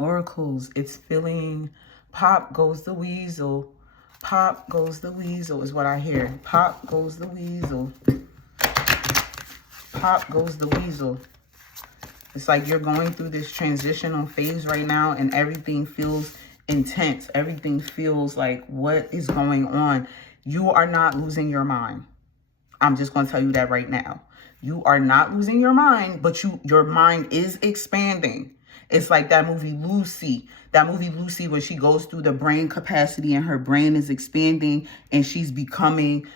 Oracles, it's feeling pop goes the weasel. Pop goes the weasel is what I hear. Pop goes the weasel. Pop goes the weasel. It's like you're going through this transitional phase right now and everything feels intense. Everything feels like, what is going on? You are not losing your mind. I'm just going to tell you that right now. You are not losing your mind, but your mind is expanding. It's like that movie Lucy. That movie Lucy where she goes through the brain capacity and her brain is expanding and she's becoming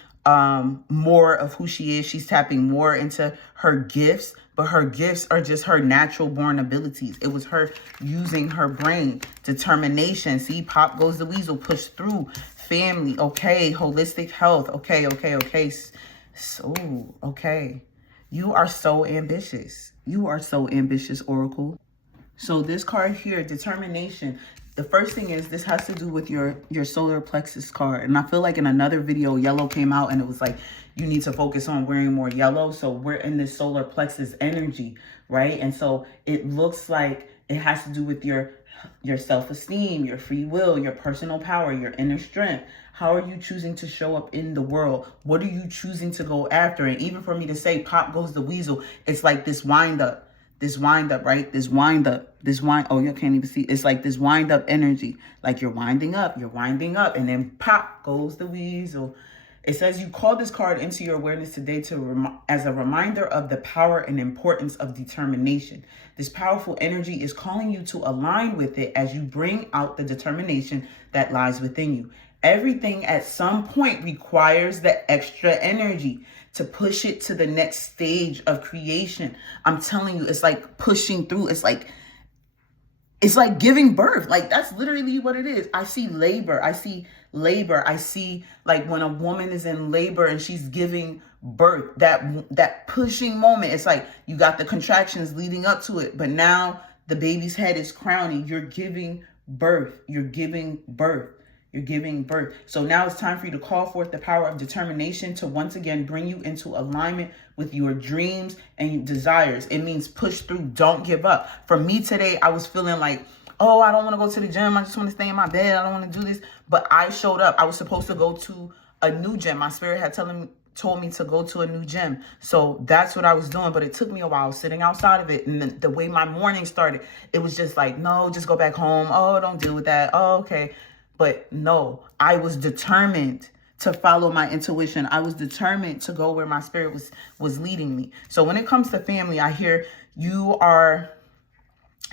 more of who she is. She's tapping more into her gifts, but her gifts are just her natural born abilities. It was her using her brain, determination. See, pop goes the weasel, push through, family. Okay, holistic health. Okay. So, okay. You are so ambitious. You are so ambitious, Oracle. So this card here, determination. The first thing is this has to do with your solar plexus card. And I feel like in another video, yellow came out and it was like, you need to focus on wearing more yellow. So we're in this solar plexus energy, right? And so it looks like it has to do with your self-esteem, your free will, your personal power, your inner strength. How are you choosing to show up in the world? What are you choosing to go after? And even for me to say, pop goes the weasel, it's like this wind up. This wind up, right? Oh, you can't even see. It's like this wind up energy. Like you're winding up, and then pop goes the weasel. It says you call this card into your awareness today as a reminder of the power and importance of determination. This powerful energy is calling you to align with it as you bring out the determination that lies within you. Everything at some point requires the extra energy to push it to the next stage of creation. I'm telling you, it's like pushing through. It's like giving birth. Like that's literally what it is. I see labor. I see like when a woman is in labor and she's giving birth, that pushing moment. It's like you got the contractions leading up to it, but now the baby's head is crowning. You're giving birth. You're giving birth. So now it's time for you to call forth the power of determination to once again bring you into alignment with your dreams and your desires. It means push through. Don't give up. For me today, I was feeling like, oh, I don't want to go to the gym. I just want to stay in my bed. I don't want to do this. But I showed up. I was supposed to go to a new gym. My spirit had told me to go to a new gym. So that's what I was doing. But it took me a while sitting outside of it. And the way my morning started, it was just like, no, just go back home. Oh, don't deal with that. Oh, okay. But no, I was determined to follow my intuition. I was determined to go where my spirit was leading me. So when it comes to family, I hear you are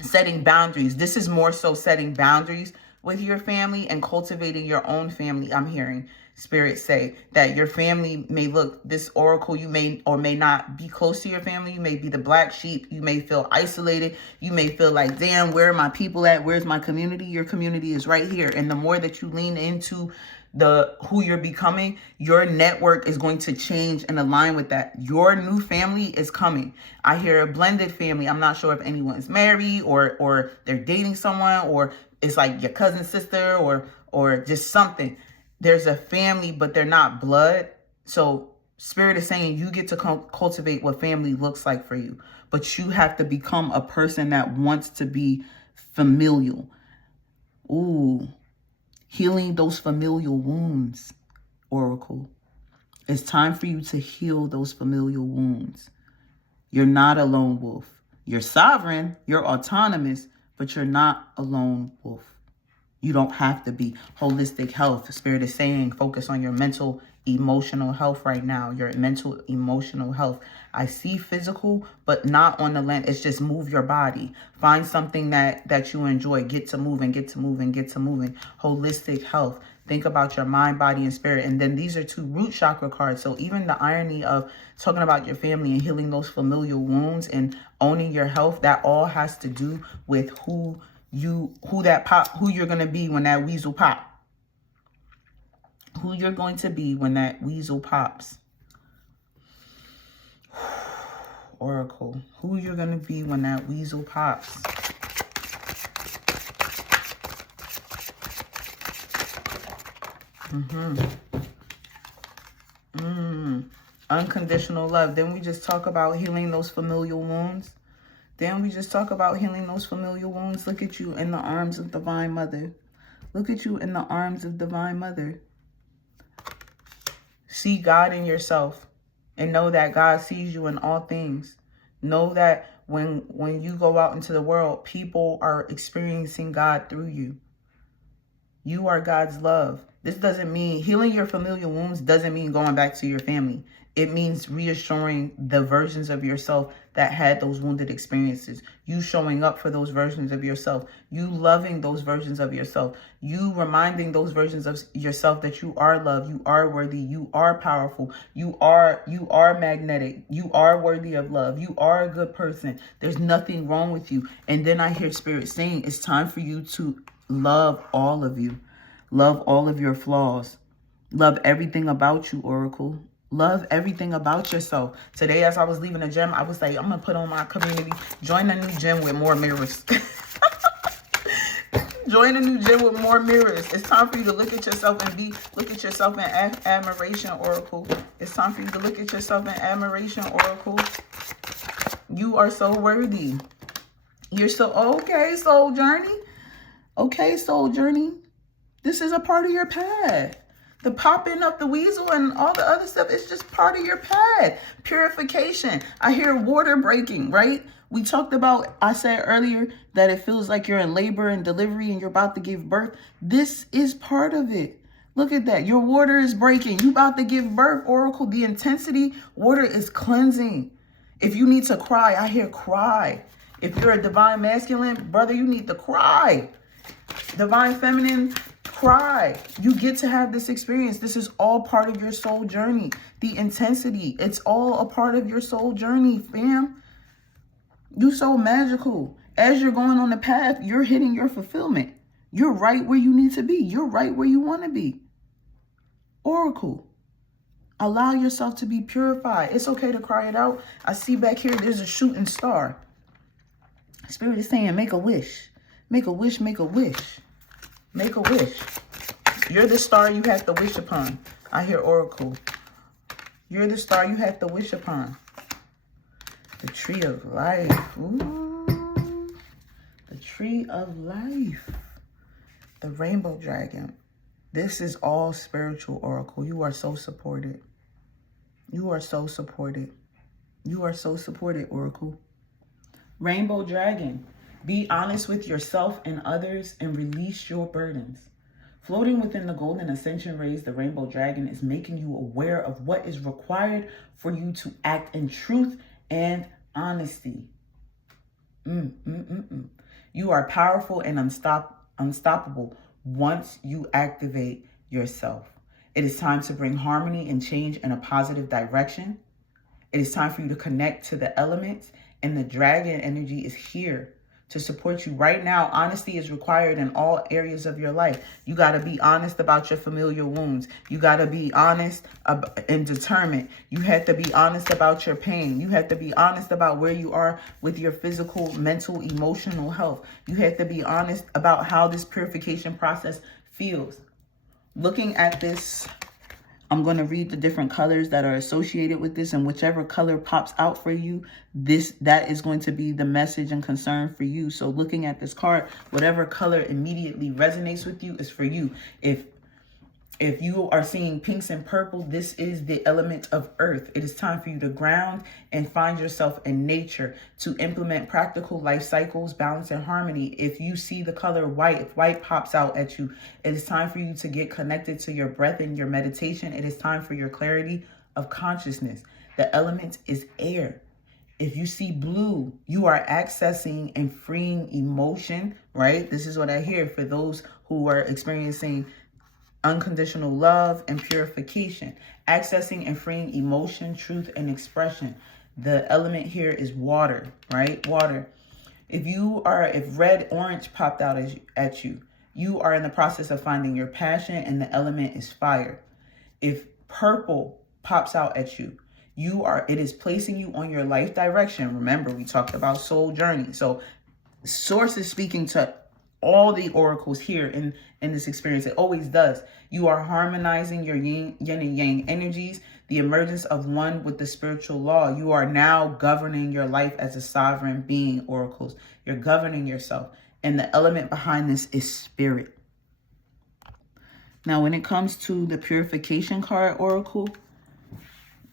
setting boundaries. This is more so setting boundaries with your family and cultivating your own family. I'm hearing spirit say that your family may look, this oracle, you may or may not be close to your family. You may be the black sheep. You may feel isolated. You may feel like, damn, where are my people at? Where's my community? Your community is right here. And the more that you lean into who you're becoming, your network is going to change and align with that. Your new family is coming. I hear a blended family. I'm not sure if anyone's married or they're dating someone, or it's like your cousin's sister or just something. There's a family, but they're not blood. So spirit is saying you get to cultivate what family looks like for you, but you have to become a person that wants to be familial. Ooh. Healing those familial wounds, Oracle. It's time for you to heal those familial wounds. You're not a lone wolf. You're sovereign, you're autonomous, but you're not a lone wolf. You don't have to be. Holistic health. Spirit is saying focus on your mental, emotional health right now. Your mental, emotional health. I see physical, but not on the land. It's just move your body. Find something that you enjoy. Get to moving, get to moving, get to moving. Holistic health. Think about your mind, body, and spirit. And then these are 2 root chakra cards. So even the irony of talking about your family and healing those familial wounds and owning your health, that all has to do with who you're going to be when that weasel pop. Who you're going to be when that weasel pops. Oracle. Who you're going to be when that weasel pops. Unconditional love. Then we just talk about healing those familial wounds. Then we just talk about healing those familial wounds. Look at you in the arms of Divine Mother. Look at you in the arms of Divine Mother. See God in yourself and know that God sees you in all things. Know that when you go out into the world, people are experiencing God through you. You are God's love. This doesn't mean healing your familial wounds doesn't mean going back to your family. It means reassuring the versions of yourself that had those wounded experiences. You showing up for those versions of yourself. You loving those versions of yourself. You reminding those versions of yourself that you are loved. You are worthy. You are powerful. You are magnetic. You are worthy of love. You are a good person. There's nothing wrong with you. And then I hear Spirit saying it's time for you to love all of you. Love all of your flaws. Love everything about you, Oracle. Love everything about yourself. Today, as I was leaving the gym, I was like, I'm going to put on my community. Join a new gym with more mirrors. Join a new gym with more mirrors. It's time for you to look at yourself and look at yourself in admiration, Oracle. It's time for you to look at yourself in admiration, Oracle. You are so worthy. You're so, okay, soul journey. Okay, soul journey. This is a part of your path. The popping up the weasel and all the other stuff, it's just part of your path. Purification. I hear water breaking, right? We talked about, I said earlier that it feels like you're in labor and delivery and you're about to give birth. This is part of it. Look at that. Your water is breaking. You about to give birth, Oracle. The intensity, water is cleansing. If you need to cry, I hear cry. If you're a divine masculine, brother, you need to cry. Divine feminine, cry. You get to have this experience. This is all part of your soul journey. The intensity, it's all a part of your soul journey, fam. You so magical. As you're going on the path, you're hitting your fulfillment. You're right where you need to be. You're right where you want to be. Oracle, allow yourself to be purified. It's okay to cry it out. I see back here, there's a shooting star. Spirit is saying, make a wish. Make a wish, make a wish. Make a wish. You're the star you have to wish upon. I hear Oracle. You're the star you have to wish upon. The tree of life. Ooh. The tree of life. The rainbow dragon. This is all spiritual, Oracle. You are so supported. You are so supported. You are so supported, Oracle. Rainbow dragon. Be honest with yourself and others and release your burdens. Floating within the golden ascension rays, the rainbow dragon is making you aware of what is required for you to act in truth and honesty. You are powerful and unstoppable once you activate yourself. It is time to bring harmony and change in a positive direction. It is time for you to connect to the elements, and the dragon energy is here to support you right now. Honesty is required in all areas of your life. You got to be honest about your familial wounds. You got to be honest and determined. You have to be honest about your pain. You have to be honest about where you are with your physical, mental, emotional health. You have to be honest about how this purification process feels. Looking at this, I'm going to read the different colors that are associated with this, and whichever color pops out for you, that is going to be the message and concern for you. So looking at this card, whatever color immediately resonates with you is for you. If you are seeing pinks and purple, this is the element of earth. It is time for you to ground and find yourself in nature, to implement practical life cycles, balance, and harmony. If you see the color white, if white pops out at you, it is time for you to get connected to your breath and your meditation. It is time for your clarity of consciousness. The element is air. If you see blue, you are accessing and freeing emotion, right? This is what I hear for those who are experiencing unconditional love and purification, accessing and freeing emotion, truth, and expression. The element here is water, right? Water. If red, orange popped out at you, you are in the process of finding your passion, and the element is fire. If purple pops out at you, it is placing you on your life direction. Remember, we talked about soul journey. So source is speaking to all the oracles here in this experience. It always does. You are harmonizing your yin and yang energies. the emergence of one with the spiritual law. You are now governing your life as a sovereign being, oracles. You're governing yourself. And the element behind this is spirit. Now, when it comes to the purification card, oracle,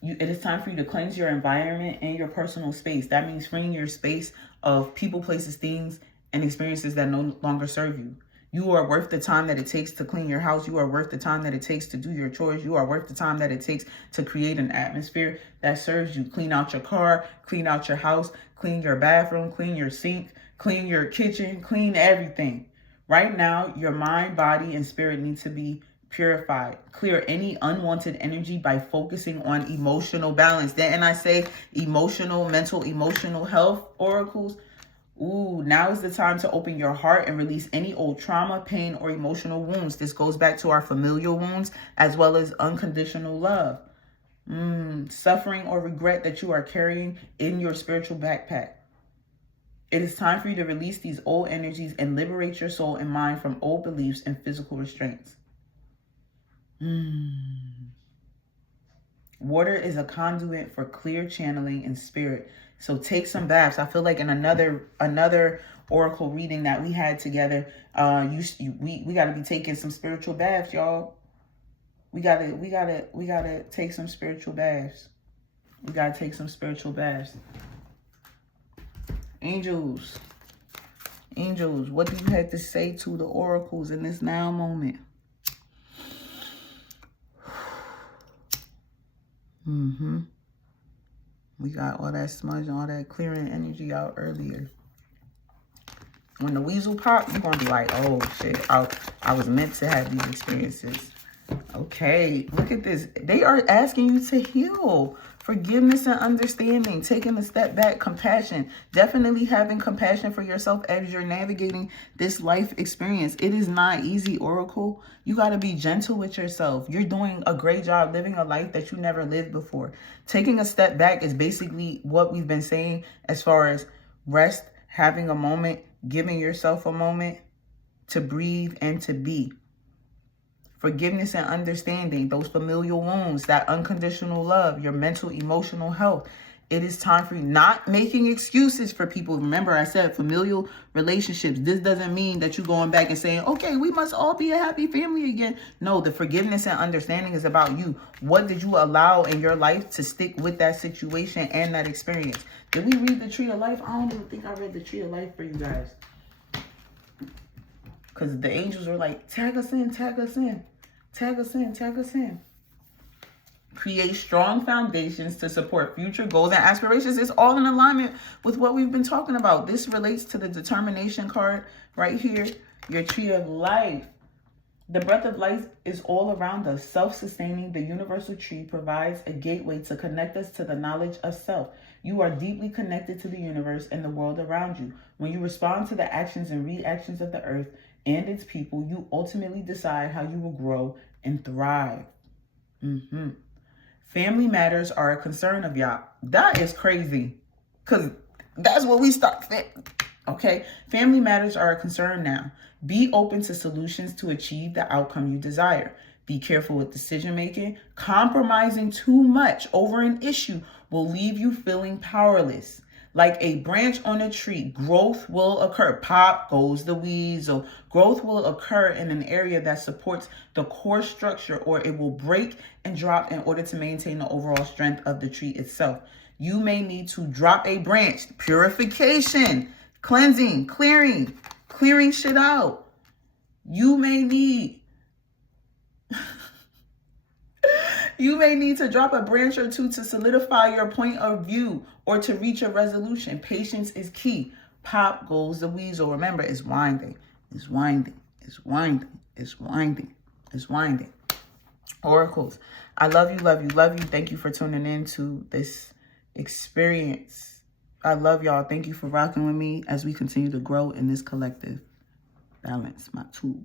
it is time for you to cleanse your environment and your personal space. That means freeing your space of people, places, things, and experiences that no longer serve you. You are worth the time that it takes to clean your house. You are worth the time that it takes to do your chores. You are worth the time that it takes to create an atmosphere that serves you. Clean out your car, clean out your house, clean your bathroom, clean your sink, clean your kitchen, clean everything. Right now, your mind, body, and spirit need to be purified. Clear any unwanted energy by focusing on emotional balance. Didn't I say emotional, mental, emotional health, oracles? Ooh, now is the time to open your heart and release any old trauma, pain, or emotional wounds. This goes back to our familial wounds as well as unconditional love. Suffering or regret that you are carrying in your spiritual backpack. It is time for you to release these old energies and liberate your soul and mind from old beliefs and physical restraints. Water is a conduit for clear channeling in spirit. So take some baths. I feel like in another oracle reading that we had together, we got to be taking some spiritual baths, y'all. We gotta take some spiritual baths. We gotta take some spiritual baths. Angels, what do you have to say to the oracles in this now moment? We got all that smudge and all that clearing energy out earlier. When the weasel pop, you're gonna be like, oh shit, I was meant to have these experiences. Okay, look at this. They are asking you to heal. Forgiveness and understanding, taking a step back, compassion, definitely having compassion for yourself as you're navigating this life experience. It is not easy, oracle. You got to be gentle with yourself. You're doing a great job living a life that you never lived before. Taking a step back is basically what we've been saying as far as rest, having a moment, giving yourself a moment to breathe and to be. Forgiveness and understanding, those familial wounds, that unconditional love, your mental, emotional health. It is time for you, not making excuses for people. Remember, I said familial relationships. This doesn't mean that you're going back and saying, okay, we must all be a happy family again. No, the forgiveness and understanding is about you. What did you allow in your life to stick with that situation and that experience? Did we read the Tree of Life? I don't even think I read the Tree of Life for you guys. Because the angels were like, tag us in, tag us in, tag us in, tag us in. Create strong foundations to support future goals and aspirations. It's all in alignment with what we've been talking about. This relates to the determination card right here, your Tree of Life. The breath of life is all around us. Self-sustaining, the universal tree provides a gateway to connect us to the knowledge of self. You are deeply connected to the universe and the world around you. When you respond to the actions and reactions of the earth and its people, you ultimately decide how you will grow and thrive. Family matters are a concern of y'all. That is crazy. Because that's what we start. Okay? Family matters are a concern now. Be open to solutions to achieve the outcome you desire. Be careful with decision making. Compromising too much over an issue will leave you feeling powerless. Like a branch on a tree, growth will occur. Pop goes the weasel. Growth will occur in an area that supports the core structure, or it will break and drop in order to maintain the overall strength of the tree itself. You may need to drop a branch. Purification, cleansing, clearing shit out. You may need to drop a branch or two to solidify your point of view or to reach a resolution. Patience is key. Pop goes the weasel. Remember, it's winding. It's winding. It's winding. It's winding. It's winding. Oracles, I love you, love you, love you. Thank you for tuning in to this experience. I love y'all. Thank you for rocking with me as we continue to grow in this collective balance. Maktub.